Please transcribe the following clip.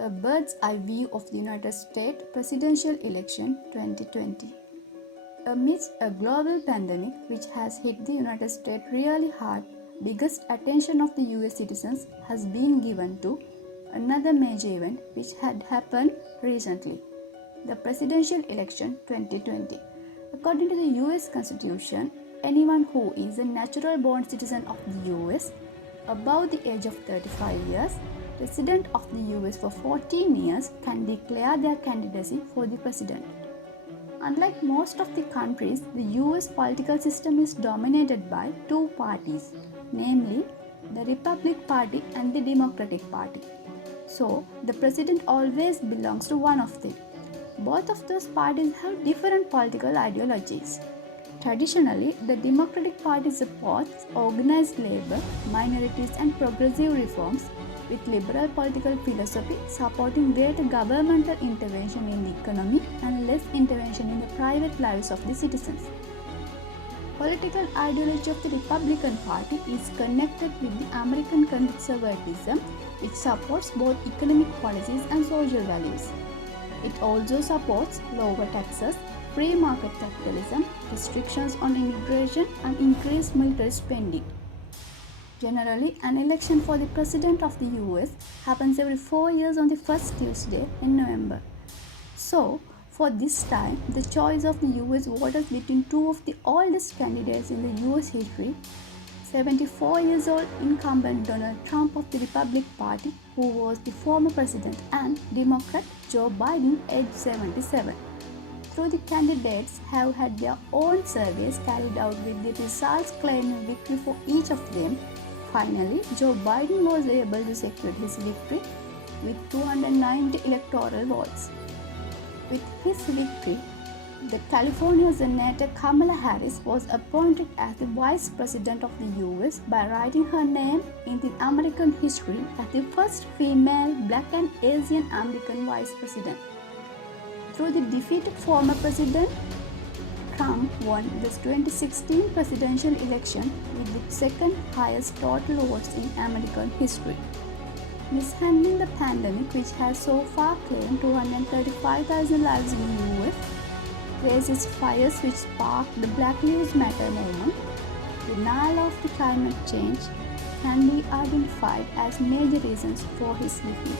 A bird's eye view of the United States presidential election 2020. Amidst a global pandemic which has hit the United States really hard, biggest attention of the US citizens has been given to another major event which had happened recently, the presidential election 2020. According to the US Constitution, anyone who is a natural born citizen of the US above the age of 35 years, resident of the US for 14 years, can declare their candidacy for the president. Unlike most of the countries, the US political system is dominated by two parties, namely the Republican Party and the Democratic Party. So, the president always belongs to one of them. Both of those parties have different political ideologies. Traditionally, the Democratic Party supports organized labor, minorities, and progressive reforms, with liberal political philosophy supporting greater governmental intervention in the economy and less intervention in the private lives of the citizens. Political ideology of the Republican Party is connected with the American conservatism, which supports both economic policies and social values. It also supports lower taxes, free market capitalism, restrictions on immigration, and increased military spending. Generally, an election for the President of the US happens every 4 years on the first Tuesday in November. So, for this time, the choice of the US voters between two of the oldest candidates in the US history, 74 years old incumbent Donald Trump of the Republican Party, who was the former president, and Democrat Joe Biden, aged 77. Though the candidates have had their own surveys carried out with the results claiming victory for each of them, finally, Joe Biden was able to secure his victory with 290 electoral votes. With his victory, the California Senator Kamala Harris was appointed as the Vice President of the US by writing her name in the American history as the first female Black and Asian American Vice President. Through the defeated former President, Trump won the 2016 presidential election with the second highest total votes in American history. Mishandling the pandemic, which has so far claimed 235,000 lives in the US, raises fires which sparked the Black Lives Matter movement, denial of the climate change, can be identified as major reasons for his defeat.